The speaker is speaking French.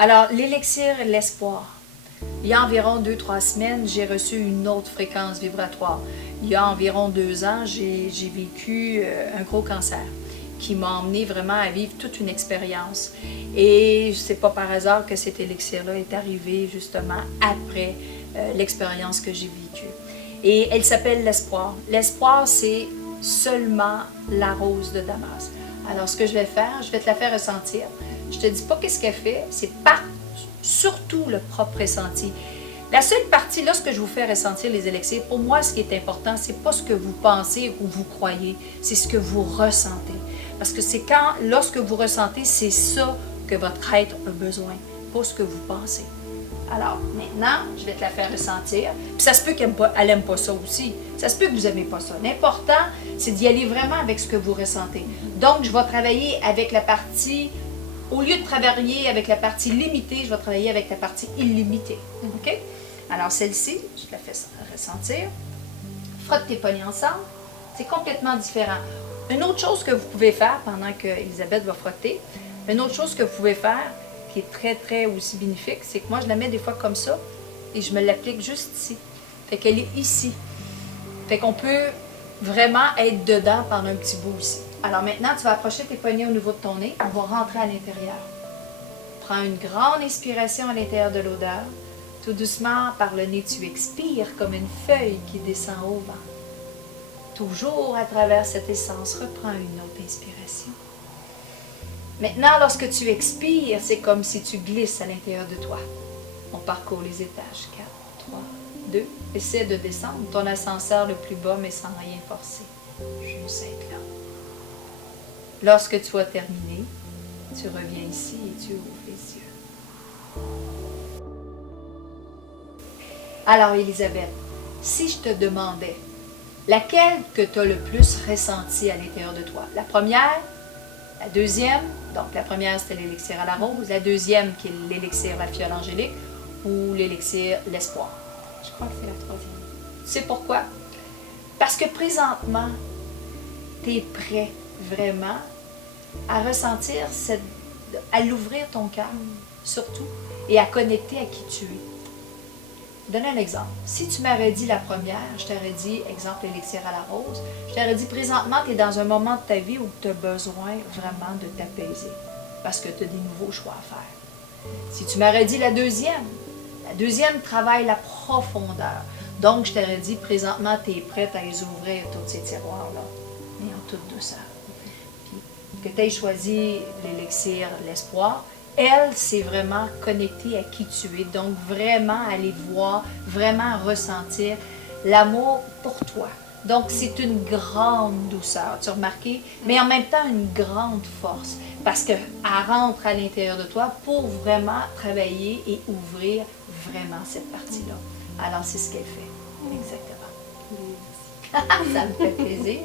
Alors, l'élixir l'espoir. Il y a environ 2-3 semaines, j'ai reçu une autre fréquence vibratoire. Il y a environ 2 ans, j'ai vécu un gros cancer qui m'a emmené vraiment à vivre toute une expérience. Et c'est pas par hasard que cet élixir-là est arrivé justement après l'expérience que j'ai vécue. Et elle s'appelle l'espoir. L'espoir, c'est seulement la rose de Damas. Alors, ce que je vais faire, je vais te la faire ressentir. Je te dis pas qu'est-ce qu'elle fait, c'est surtout le propre ressenti. La seule partie, lorsque je vous fais ressentir les élixirs, pour moi, ce qui est important, c'est pas ce que vous pensez ou vous croyez, c'est ce que vous ressentez. Parce que c'est lorsque vous ressentez, c'est ça que votre être a besoin, pas ce que vous pensez. Alors, maintenant, je vais te la faire ressentir. Puis ça se peut qu'elle n'aime pas ça aussi. Ça se peut que vous n'aimez pas ça. L'important, c'est d'y aller vraiment avec ce que vous ressentez. Donc, je vais travailler avec la partie, au lieu de travailler avec la partie limitée, je vais travailler avec la partie illimitée. OK? Alors, celle-ci, je te la fais ressentir. Frotte tes poignets ensemble. C'est complètement différent. Une autre chose que vous pouvez faire pendant qu'Elisabeth va frotter, une autre chose que vous pouvez faire, qui est très, très aussi bénéfique, c'est que moi, je la mets des fois comme ça et je me l'applique juste ici. Fait qu'elle est ici. Fait qu'on peut vraiment être dedans pendant un petit bout aussi. Alors maintenant, tu vas approcher tes poignets au niveau de ton nez. On va rentrer à l'intérieur. Prends une grande inspiration à l'intérieur de l'odeur. Tout doucement, par le nez, tu expires comme une feuille qui descend au vent. Toujours à travers cette essence, reprends une autre inspiration. Maintenant, lorsque tu expires, c'est comme si tu glisses à l'intérieur de toi. On parcourt les étages. 4, 3, 2. Essaie de descendre ton ascenseur le plus bas, mais sans rien forcer. Juste être là. Lorsque tu as terminé, tu reviens ici et tu ouvres les yeux. Alors, Elisabeth, si je te demandais, laquelle que tu as le plus ressenti à l'intérieur de toi? La première, la deuxième, donc la première c'était l'élixir à la rose, la deuxième qui est l'élixir la fiole angélique ou l'élixir l'espoir. Je crois que c'est la troisième. Tu sais pourquoi? Parce que présentement, tu es prêt vraiment à ressentir, à l'ouvrir ton cœur, surtout, et à connecter à qui tu es. Donne un exemple. Si tu m'avais dit la première, je t'aurais dit, exemple, l'élixir à la rose, je t'aurais dit présentement, tu es dans un moment de ta vie où tu as besoin vraiment de t'apaiser parce que tu as des nouveaux choix à faire. Si tu m'aurais dit la deuxième travaille la profondeur. Donc, je t'aurais dit présentement, tu es prête à les ouvrir, tous ces tiroirs-là, et en toute douceur. Puis, que tu aies choisi l'élixir, l'espoir, elle, c'est vraiment connecter à qui tu es. Donc, vraiment aller voir, vraiment ressentir l'amour pour toi. Donc, c'est une grande douceur, tu as remarqué, mais en même temps, une grande force. Parce qu'elle rentre à l'intérieur de toi pour vraiment travailler et ouvrir vraiment cette partie-là. Alors, c'est ce qu'elle fait. Exactement. Ça me fait plaisir.